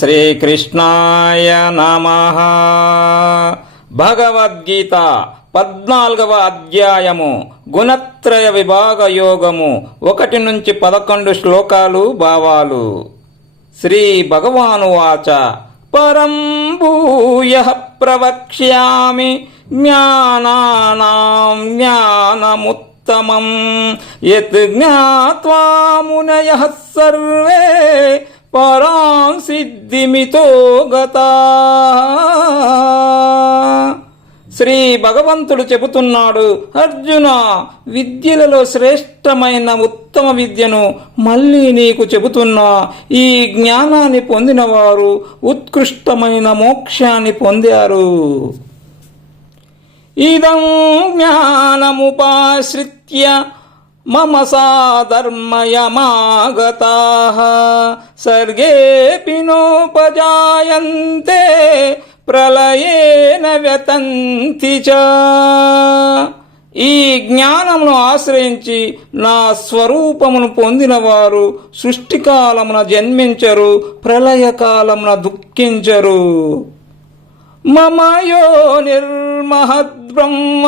శ్రీకృష్ణాయ నమః. భగవద్గీత 14వ అధ్యాయము గుణత్రయ విభాగ యోగము 1 నుంచి 11 శ్లోకాలు భావాలు. శ్రీ భగవానువాచ పరం భూయః ప్రవక్ష్యామి జ్ఞానానాం జ్ఞానముత్తమం యత్ జ్ఞాత్వా మునయః సర్వే పరాం సిద్ధిమితో గతాః. శ్రీ భగవంతుడు చెబుతున్నాడు, అర్జున, విద్యలలో శ్రేష్టమైన ఉత్తమ విద్యను మళ్ళీ నీకు చెబుతున్నా. ఈ జ్ఞానాన్ని పొందిన వారు ఉత్కృష్టమైన మోక్షాన్ని పొందారు. ఇదం జ్ఞానముపాశ్రిత్య మమ సాధర్మయమాగతాః సర్గేపి నోపజాయంతే ప్రళయేన వ్యతంతి చ. ఈ జ్ఞానమును ఆశ్రయించి నా స్వరూపమును పొందిన వారు సృష్టికాలమున జన్మించరు, ప్రళయకాలమున దుఃఖించరు. మమ యో నిర్మహద్బ్రహ్మ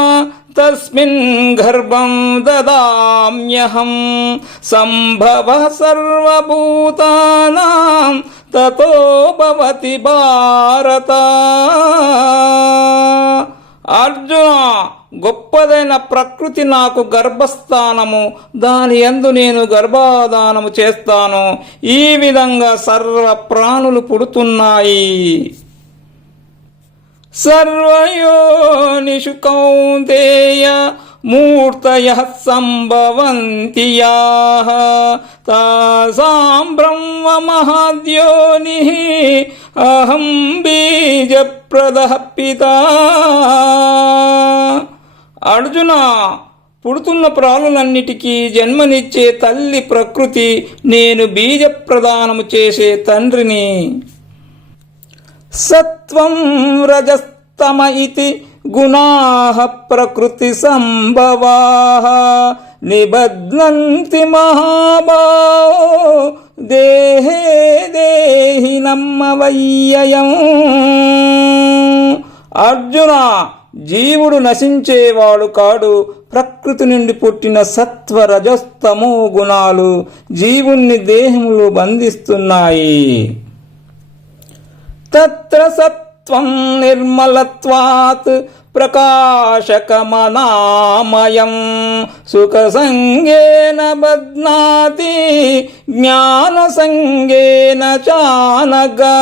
తస్మిన్ గర్భం దదామ్యహం సంభవ సర్వభూతానాం తతో భవతి భారత. అర్జున, గొప్పదైన ప్రకృతి నాకు గర్భస్థానము, దాని యందు నేను గర్భాధానము చేస్తాను. ఈ విధంగా సర్వ ప్రాణులు పుడుతున్నాయి. సర్వయోనిషు కౌంతేయ మూర్తయః సంభవంతి యాః తాసాం బ్రహ్మ మహాద్యోనిః అహం బీజప్రదః పితా. అర్జున, పుడుతున్న ప్రాణులన్నిటికీ జన్మనిచ్చే తల్లి ప్రకృతి, నేను బీజప్రదానము చేసే తండ్రిని. సత్వం రజస్తమ ఇతి గుణాః ప్రకృతి సంభవాః నిబధ్నంతి మహాబాహో దేహే దేహినమ్మవయ్యయం. అర్జున, జీవుడు నశించేవాడు కాడు. ప్రకృతి నుండి పుట్టిన సత్వ రజస్తమో గుణాలు జీవుణ్ణి దేహములో బంధిస్తున్నాయి. తత్ర సత్వం నిర్మలత్వాత్ ప్రకాశకమనామయం సుఖసంగేన బధ్నాతి జ్ఞానసంగేన చానగా.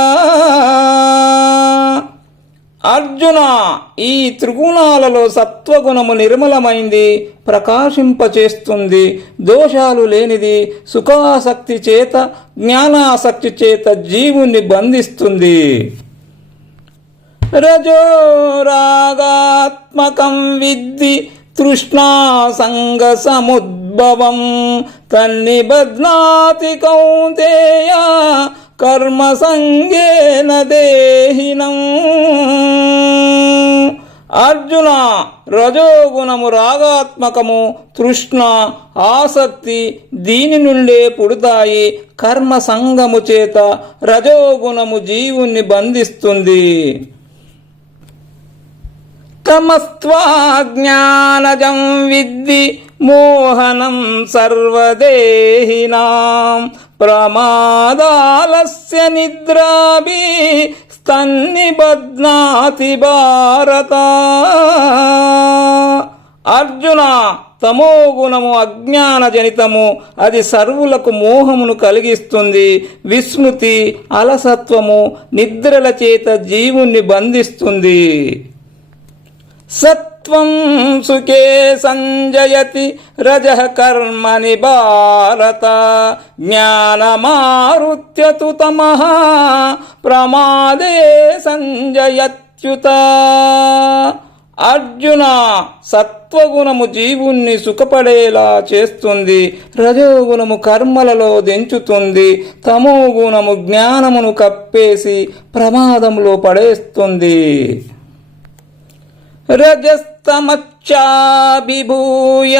అర్జున, ఈ త్రిగుణాలలో సత్వగుణము నిర్మలమైంది, ప్రకాశింపచేస్తుంది, దోషాలు లేనిది, సుఖాసక్తి చేత జ్ఞానాసక్తి చేత జీవుణ్ణి బంధిస్తుంది. రజో రాగాత్మకం విద్ధి తృష్ణా సంగ సముద్భవం తన్నిబధ్నాతి కౌంతేయ కర్మ సంగేన దేహినం. అర్జున, రజోగుణము రాగాత్మకము, తృష్ణ, ఆసక్తి దీని నుండే పుడతాయి. కర్మ సంగము చేత రజోగుణము జీవుణ్ణి బంధిస్తుంది. తమస్త్వాజ్ఞానజం విద్ధి మోహనం సర్వదేహినాం ప్రమాదాలస్య నిద్రాభి స్తన్నిబధ్నాతి భారత. అర్జున, తమోగుణము అజ్ఞానజనితము, అది సర్వులకు మోహమును కలిగిస్తుంది. విస్మృతి, అలసత్వము, నిద్రల చేత జీవుణ్ణి బంధిస్తుంది. సత్వం సుఖే సంజయతి రజః కర్మణి భారత జ్ఞానమారుత్య తు తమః ప్రమాదే సంజయత్యుత. అర్జున, సత్వగుణము జీవుణ్ణి సుఖపడేలా చేస్తుంది, రజోగుణము కర్మలలో దెంచుతుంది, తమోగుణము జ్ఞానమును కప్పేసి ప్రమాదంలో పడేస్తుంది. రజస్తమచ్చాభిభూయ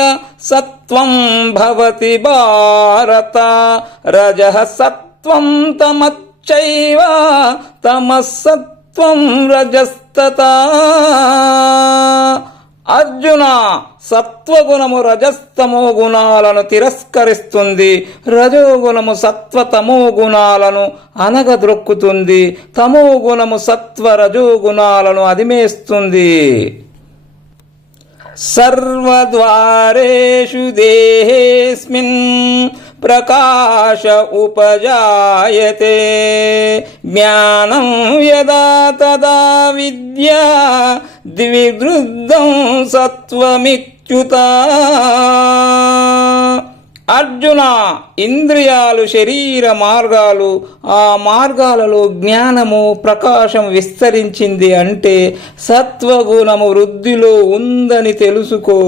సత్వం భవతి భారత రజః సత్వం తమచ్చ సత్వగుణశ్చైవ తమస్సత్వం రజస్తతా. అర్జున, సత్వగుణము రజస్తమో గుణాలను తిరస్కరిస్తుంది, రజోగుణము సత్వతమో గుణాలను అనగద్రొక్కుతుంది, తమో గుణము సత్వ రజోగుణాలను అదిమేస్తుంది. సర్వద్వారేషు దేహేస్మిన్ ప్రకాశ ఉపజాయతే జ్ఞానం యదా తదా విద్యా ద్వివృద్ధం సత్వమిచ్యుత. అర్జున, ఇంద్రియాలు శరీర మార్గాలు, ఆ మార్గాలలో జ్ఞానము ప్రకాశం విస్తరించింది అంటే సత్వగుణము వృద్ధిలో ఉందని తెలుసుకో.